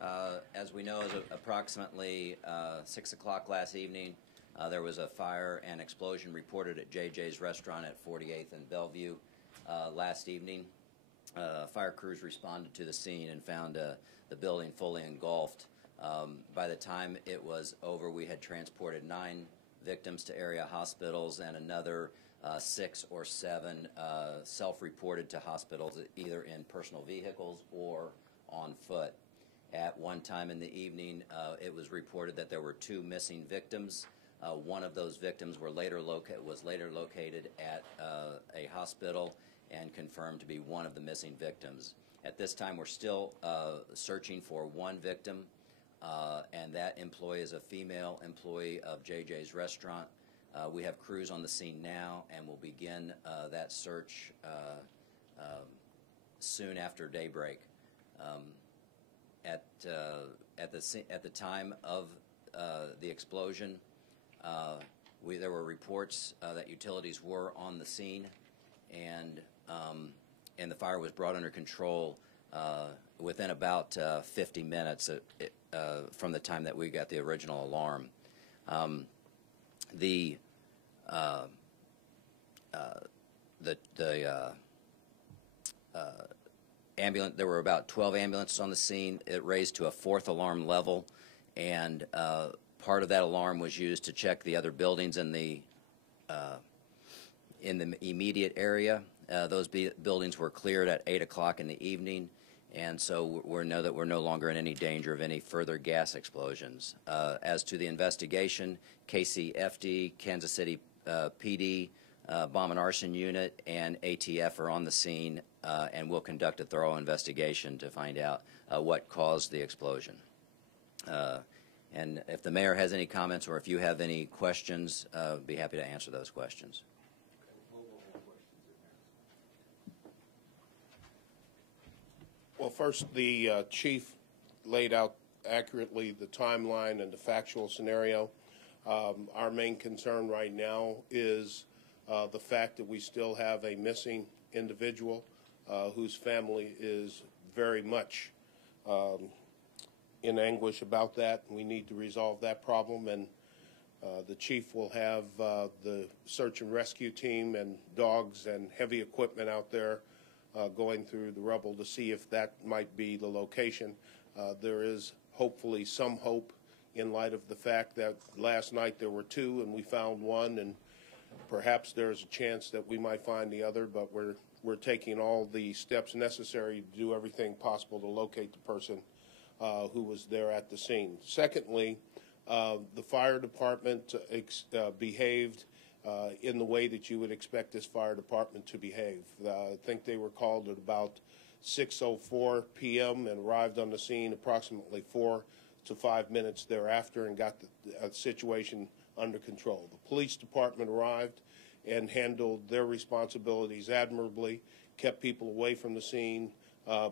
As we know, it was approximately 6 o'clock last evening. There was a fire and explosion reported at JJ's Restaurant at 48th and Bellevue last evening. Fire crews responded to the scene and found the building fully engulfed. By the time it was over, we had transported 9 victims to area hospitals, and another 6 or 7 self-reported to hospitals, either in personal vehicles or on foot. At one time in the evening, it was reported that there were 2 missing victims. One of those victims was later located at a hospital and confirmed to be one of the missing victims. At this time, we're still searching for one victim, and that employee is a female employee of JJ's Restaurant. We have crews on the scene now, and we'll begin that search soon after daybreak. At the time of the explosion, there were reports that utilities were on the scene, and the fire was brought under control within about 50 minutes from the time that we got the original alarm. There were about 12 ambulances on the scene. It raised to a 4th alarm level, and part of that alarm was used to check the other buildings in the immediate area. Those buildings were cleared at 8 o'clock in the evening, and so we know that we're no longer in any danger of any further gas explosions. As to the investigation, KCFD, Kansas City PD, Bomb and Arson Unit, and ATF are on the scene, and will conduct a thorough investigation to find out what caused the explosion. And if the mayor has any comments, or if you have any questions, I'd be happy to answer those questions. Well, first, the chief laid out accurately the timeline and the factual scenario. Our main concern right now is the fact that we still have a missing individual whose family is very much in anguish about that. We need to resolve that problem, and the chief will have the search and rescue team and dogs and heavy equipment out there going through the rubble to see if that might be the location. There is hopefully some hope in light of the fact that last night there were 2 and we found 1, and perhaps there's a chance that we might find the other, but we're taking all the steps necessary to do everything possible to locate the person who was there at the scene. Secondly, the fire department behaved in the way that you would expect this fire department to behave. I think they were called at about 6:04 p.m. and arrived on the scene approximately 4 to 5 minutes thereafter and got the situation under control. The police department arrived and handled their responsibilities admirably, kept people away from the scene,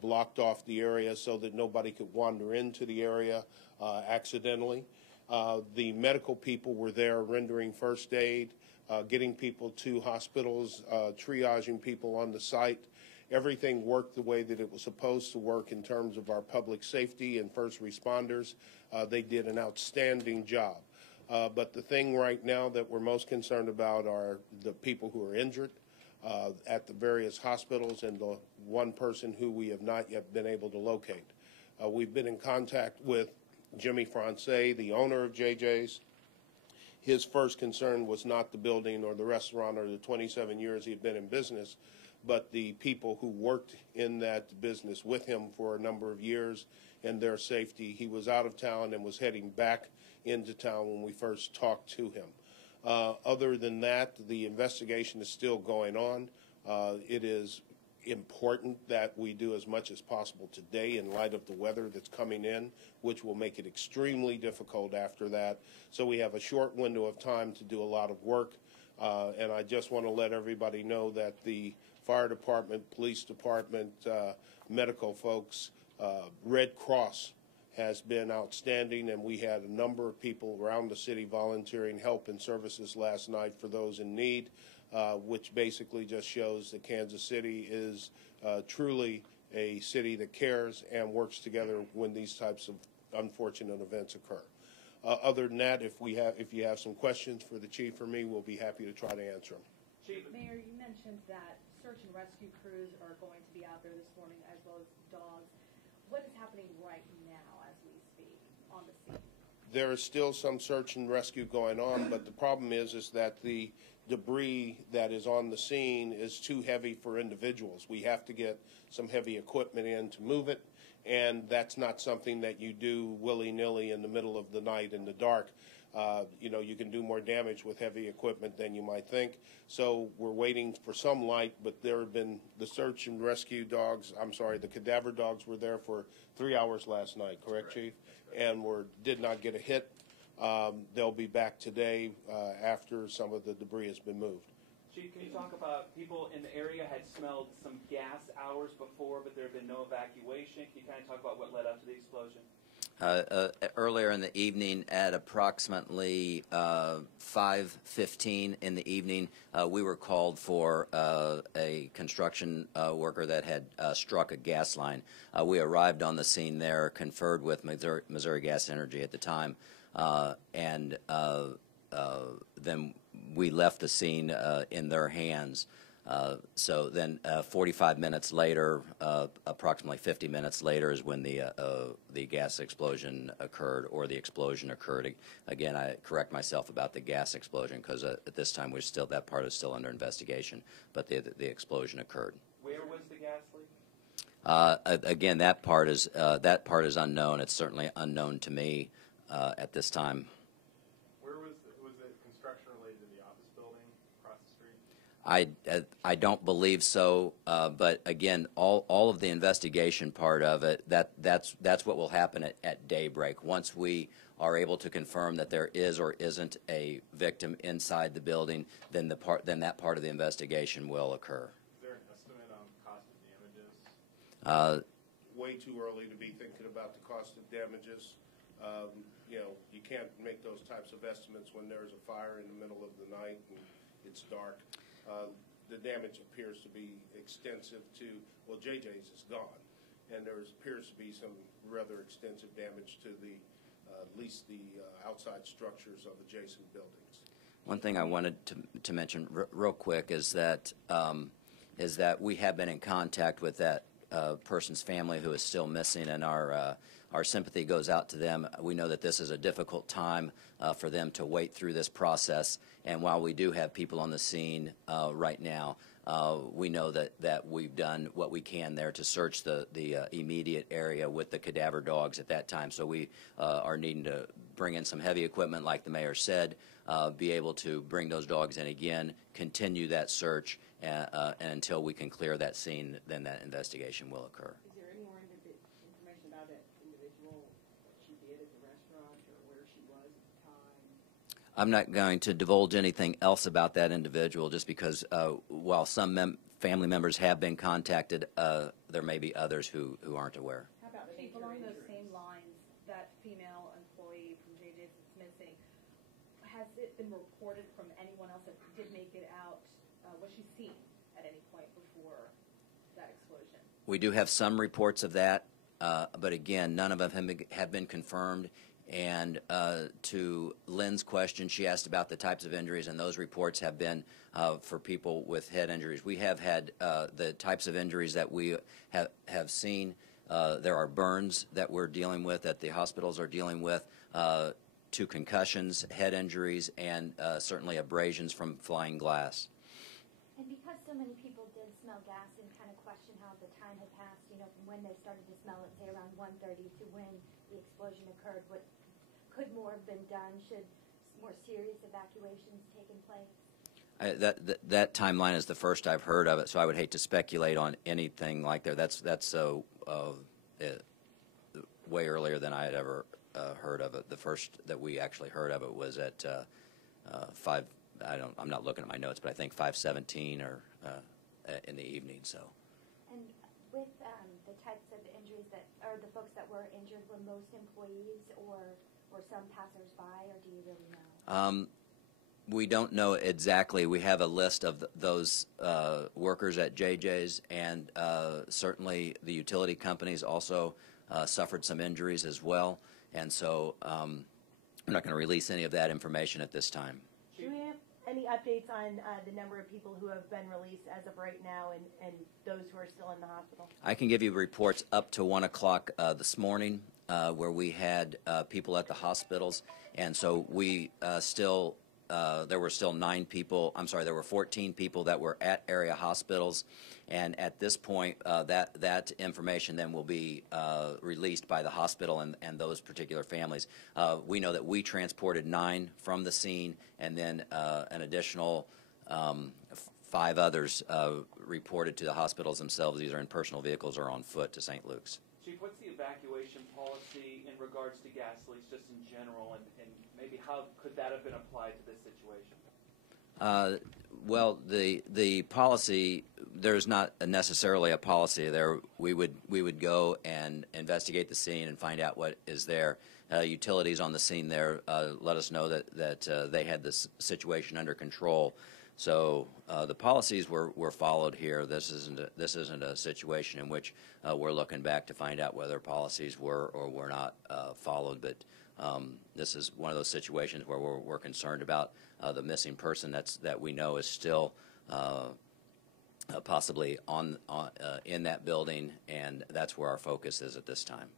blocked off the area so that nobody could wander into the area accidentally. The medical people were there rendering first aid, getting people to hospitals, triaging people on the site. Everything worked the way that it was supposed to work in terms of our public safety and first responders. They did an outstanding job. But the thing right now that we're most concerned about are the people who are injured at the various hospitals and the one person who we have not yet been able to locate. We've been in contact with Jimmy Francais, the owner of JJ's. His first concern was not the building or the restaurant or the 27 years he had been in business, but the people who worked in that business with him for a number of years and their safety. He was out of town and was heading back into town when we first talked to him. Other than that, the investigation is still going on. It is important that we do as much as possible today in light of the weather that's coming in, which will make it extremely difficult after that. So we have a short window of time to do a lot of work. And I just want to let everybody know that the fire department, police department, medical folks, Red Cross has been outstanding, and we had a number of people around the city volunteering help and services last night for those in need, which basically just shows that Kansas City is truly a city that cares and works together when these types of unfortunate events occur. Other than that, if you have some questions for the chief or me, we'll be happy to try to answer them. Chief, Mayor, you mentioned that search and rescue crews are going to be out there this morning, as well as dogs. What is happening right now as we speak on the scene? There is still some search and rescue going on, but the problem is that the debris that is on the scene is too heavy for individuals. We have to get some heavy equipment in to move it, and that's not something that you do willy-nilly in the middle of the night in the dark. You can do more damage with heavy equipment than you might think. So we're waiting for some light, but there have been the search and rescue dogs, the cadaver dogs were there for 3 hours last night, correct, Chief? And did not get a hit. They'll be back today after some of the debris has been moved. Chief, can you talk about people in the area had smelled some gas hours before, but there had been no evacuation? Can you kind of talk about what led up to the explosion? Earlier in the evening, at approximately 5:15 in the evening, we were called for a construction worker that had struck a gas line. We arrived on the scene there, conferred with Missouri Gas Energy at the time, and then we left the scene in their hands. So then 45 minutes later, approximately 50 minutes later, is when the gas explosion occurred, or the explosion occurred. Again, I correct myself about the gas explosion, because at this time that part is still under investigation, but the explosion occurred. Where was the gas leak? Again, that part is unknown. It's certainly unknown to me at this time. I don't believe so, but again, all of the investigation part of it, that's what will happen at daybreak. Once we are able to confirm that there is or isn't a victim inside the building, then that part of the investigation will occur. Is there an estimate on cost of damages? Way too early to be thinking about the cost of damages. You can't make those types of estimates when there's a fire in the middle of the night and it's dark. The damage appears to be extensive well, JJ's is gone, and there appears to be some rather extensive damage to at least the outside structures of adjacent buildings. One thing I wanted to mention real quick is that we have been in contact with that person's family who is still missing, and our sympathy goes out to them. We know that this is a difficult time for them to wait through this process, and while we do have people on the scene right now, we know that we've done what we can there to search the immediate area with the cadaver dogs at that time. So we are needing to bring in some heavy equipment, like the mayor said, be able to bring those dogs in again, continue that search, and until we can clear that scene, then that investigation will occur. Is there any more information about that individual, what she did at the restaurant, or where she was at the time? I'm not going to divulge anything else about that individual, just because while some family members have been contacted, there may be others who aren't aware. How about Chief, along those same lines, that female employee from JJ's that's missing, has it been reported from anyone else that did make it out? Was she seen at any point before that explosion? We do have some reports of that, but again, none of them have been confirmed. And to Lynn's question, she asked about the types of injuries, and those reports have been for people with head injuries. We have had the types of injuries that we have seen. There are burns that we're dealing with, that the hospitals are dealing with, 2 concussions, head injuries, and certainly abrasions from flying glass. And because so many people did smell gas and kind of question how the time had passed, from when they started to smell it, say around 1:30 to when the explosion occurred, what could more have been done? Should more serious evacuations taken place? That timeline is the first I've heard of it, so I would hate to speculate on anything like that. That's way earlier than I had ever heard of it. The first that we actually heard of it was at 5. I'm not looking at my notes, but I think 5:17 or in the evening. So. And with the types of injuries or the folks that were injured, were most employees or some passersby, or do you really know? We don't know exactly. We have a list of those workers at JJ's, and certainly the utility companies also suffered some injuries as well. And so I'm not going to release any of that information at this time. Do we have any updates on the number of people who have been released as of right now and those who are still in the hospital? I can give you reports up to 1 o'clock this morning where we had people at the hospitals, and so we there were still 9 people. I'm sorry, there were 14 people that were at area hospitals, and at this point, that information then will be released by the hospital and those particular families. We know that we transported 9 from the scene, and then an additional 5 others reported to the hospitals themselves, either in personal vehicles or on foot to St. Luke's. Chief, what's the evacuation policy in regards to gas leaks just in general, and maybe how could that have been applied to this situation? Well, the policy, there's not necessarily a policy there. We would go and investigate the scene and find out what is there. Utilities on the scene there let us know that they had this situation under control. So the policies were followed here. This isn't a situation in which we're looking back to find out whether policies were or were not followed. But this is one of those situations where we're concerned about the missing person that we know is still possibly in that building, and that's where our focus is at this time.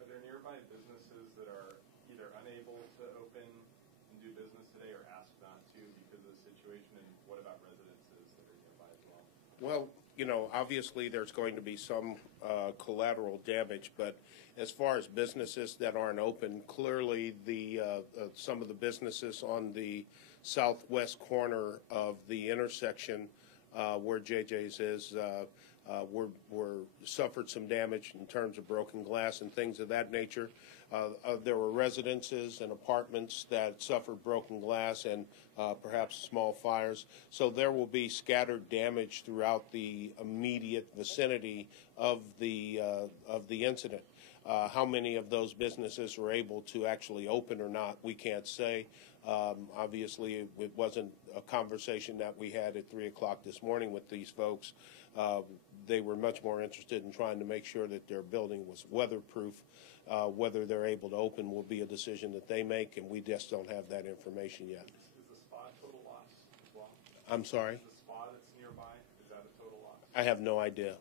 Are there nearby businesses that are either unable to open and do business today or asked not to because of the situation? And what about residences that are nearby as well? Well, you know, obviously there's going to be some collateral damage, but as far as businesses that aren't open, clearly some of the businesses on the southwest corner of the intersection where JJ's is were suffered some damage in terms of broken glass and things of that nature. There were residences and apartments that suffered broken glass and perhaps small fires. So there will be scattered damage throughout the immediate vicinity of the incident. How many of those businesses were able to actually open or not, we can't say. Obviously, it wasn't a conversation that we had at 3 o'clock this morning with these folks. They were much more interested in trying to make sure that their building was weatherproof. Whether they're able to open will be a decision that they make, and we just don't have that information yet. Is the spa total loss as well? I'm sorry? Is the spa that's nearby, is that a total loss? I have no idea.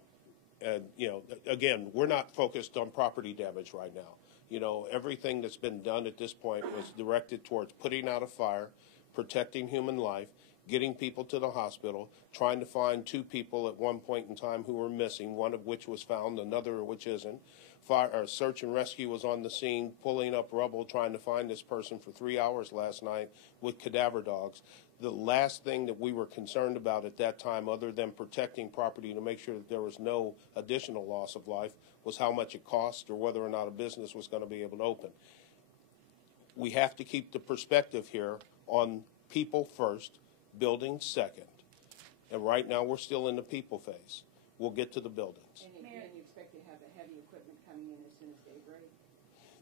You know, again, we're not focused on property damage right now. You know, everything that's been done at this point was directed towards putting out a fire, protecting human life, getting people to the hospital, trying to find 2 people at one point in time who were missing, one of which was found, another of which isn't. Search and rescue was on the scene, pulling up rubble, trying to find this person for 3 hours last night with cadaver dogs. The last thing that we were concerned about at that time, other than protecting property to make sure that there was no additional loss of life, was how much it cost or whether or not a business was going to be able to open. We have to keep the perspective here on people first, buildings second. And right now we're still in the people phase. We'll get to the buildings. And you expect to have the heavy equipment coming in as soon as daybreak?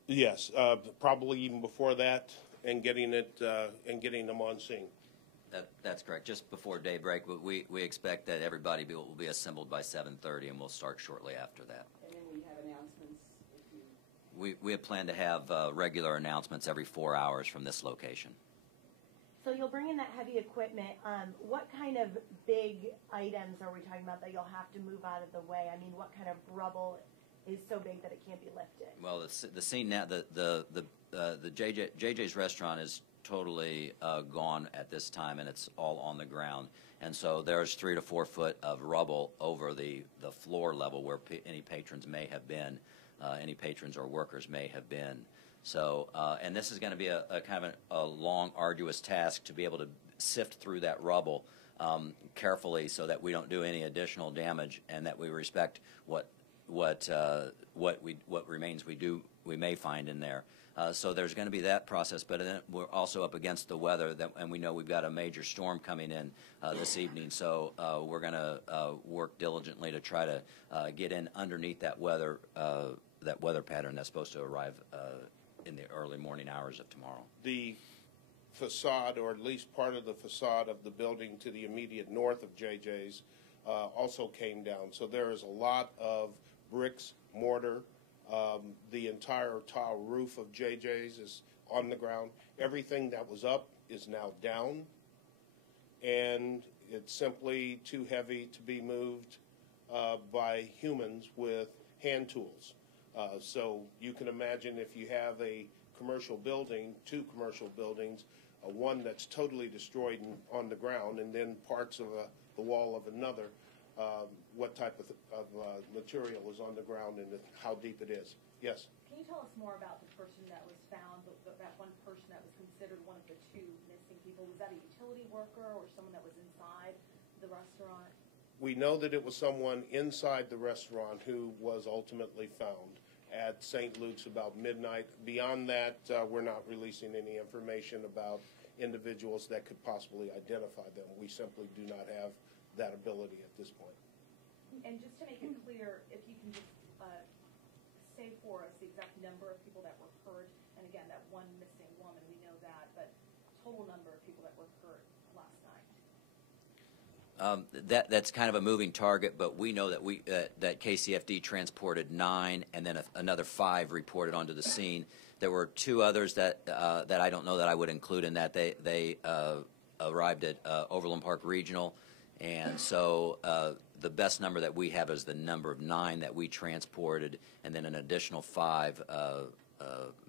Yes, probably even before that, and getting them on scene. That's correct. Just before daybreak, but we expect that everybody will be assembled by 7:30, and we'll start shortly after that. And then we have announcements if you... We have planned to have regular announcements every 4 hours from this location. So you'll bring in that heavy equipment. What kind of big items are we talking about that you'll have to move out of the way? I mean, what kind of rubble is so big that it can't be lifted? Well, the scene now, the JJ's restaurant is totally gone at this time, and it's all on the ground. And so there's 3 to 4 foot of rubble over the floor level where any patrons may have been, any patrons or workers may have been. So, and this is going to be a kind of a long, arduous task to be able to sift through that rubble carefully so that we don't do any additional damage, and that we respect what remains we may find in there. So there's going to be that process, but then we're also up against the weather, and we know we've got a major storm coming in this evening. So we're going to work diligently to try to get in underneath that weather pattern that's supposed to arrive in the early morning hours of tomorrow. The facade, or at least part of the facade of the building to the immediate north of JJ's also came down. So there is a lot of bricks, mortar. The entire tile roof of JJ's is on the ground. Everything that was up is now down, and it's simply too heavy to be moved by humans with hand tools. So you can imagine if you have a commercial building, two commercial buildings, one that's totally destroyed and on the ground, and then parts of the wall of another, what type of material is on the ground and how deep it is. Yes? Can you tell us more about the person that was found, that one person that was considered one of the two missing people? Was that a utility worker or someone that was inside the restaurant? We know that it was someone inside the restaurant who was ultimately found at St. Luke's about midnight. Beyond that, we're not releasing any information about individuals that could possibly identify them. We simply do not have that ability at this point. And just to make it clear, if you can just say for us the exact number of people that were hurt, and again, that one missing woman, we know that, but total number of people that were hurt last night. That's kind of a moving target, but we know that that KCFD transported 9, and then another 5 reported onto the scene. There were 2 others that I don't know that I would include in that. They arrived at Overland Park Regional, and so the best number that we have is the number of 9 that we transported, and then an additional 5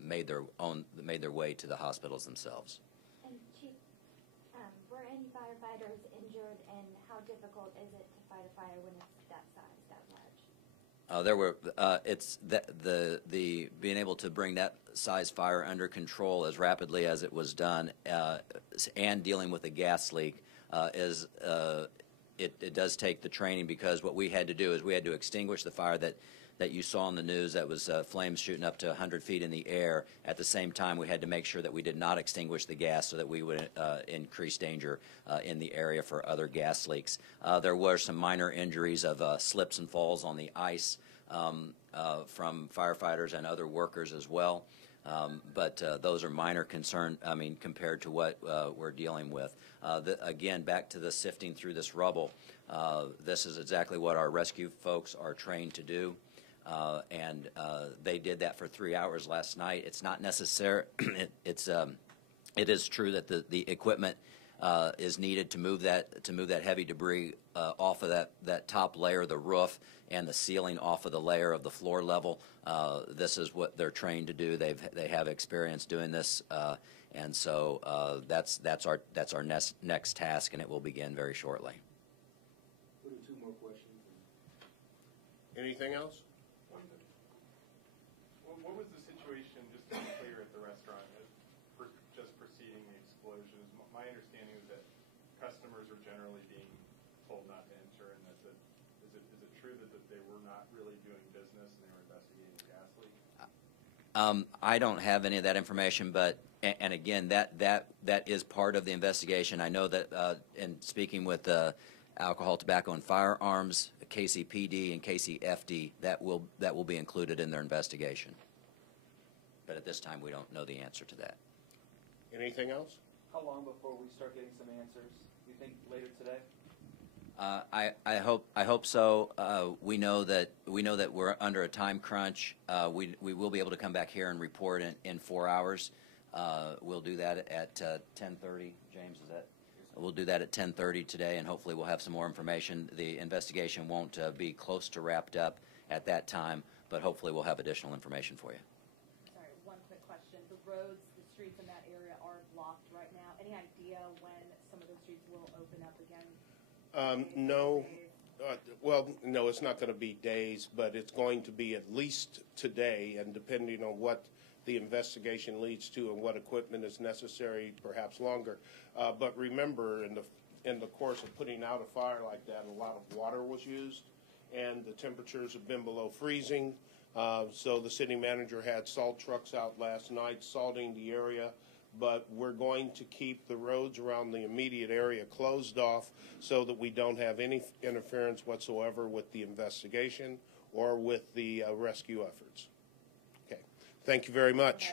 made their way to the hospitals themselves. And Chief, were any firefighters injured, and how difficult is it to fight a fire when it's that size, that large? There were it's the being able to bring that size fire under control as rapidly as it was done, and dealing with a gas leak is. It does take the training, because what we had to do is we had to extinguish the fire that you saw on the news that was flames shooting up to 100 feet in the air. At the same time, we had to make sure that we did not extinguish the gas so that we would increase danger in the area for other gas leaks. There were some minor injuries of slips and falls on the ice from firefighters and other workers as well. But those are minor concern, compared to what we're dealing with. Again, back to the sifting through this rubble, this is exactly what our rescue folks are trained to do. And they did that for 3 hours last night. It's not necessary. It is true that the equipment is needed to move that heavy debris off of that top layer of the roof and the ceiling off of the layer of the floor level. This is what they're trained to do. They have experience doing this, and so that's our next task, and it will begin very shortly. Put in 2 more questions. Anything else? What was the situation, just to be clear, at the restaurant just preceding the explosion? My understanding is that customers are generally being told not to enter, and is it true that they were not really doing business and they were investigating a gas leak? I don't have any of that information, but and again, that is part of the investigation. I know that in speaking with Alcohol, Tobacco, and Firearms, KCPD, and KCFD, that will be included in their investigation. But at this time, we don't know the answer to that. Anything else? How long before we start getting some answers? Do you think later today? I hope so. We know that we're under a time crunch. We will be able to come back here and report in 4 hours. We'll do that at 10:30. James, is that? We'll do that at 10:30 today, and hopefully we'll have some more information. The investigation won't be close to wrapped up at that time, but hopefully we'll have additional information for you. Sorry, one quick question. The roads, the streets in that area are blocked right now. Any idea when some of those streets will open up again? No. Well, no, it's not going to be days, but it's going to be at least today, and depending on what the investigation leads to and what equipment is necessary, perhaps longer. But remember, in the course of putting out a fire like that, a lot of water was used, and the temperatures have been below freezing. So the city manager had salt trucks out last night salting the area. But we're going to keep the roads around the immediate area closed off so that we don't have any interference whatsoever with the investigation or with the rescue efforts. Okay. Thank you very much.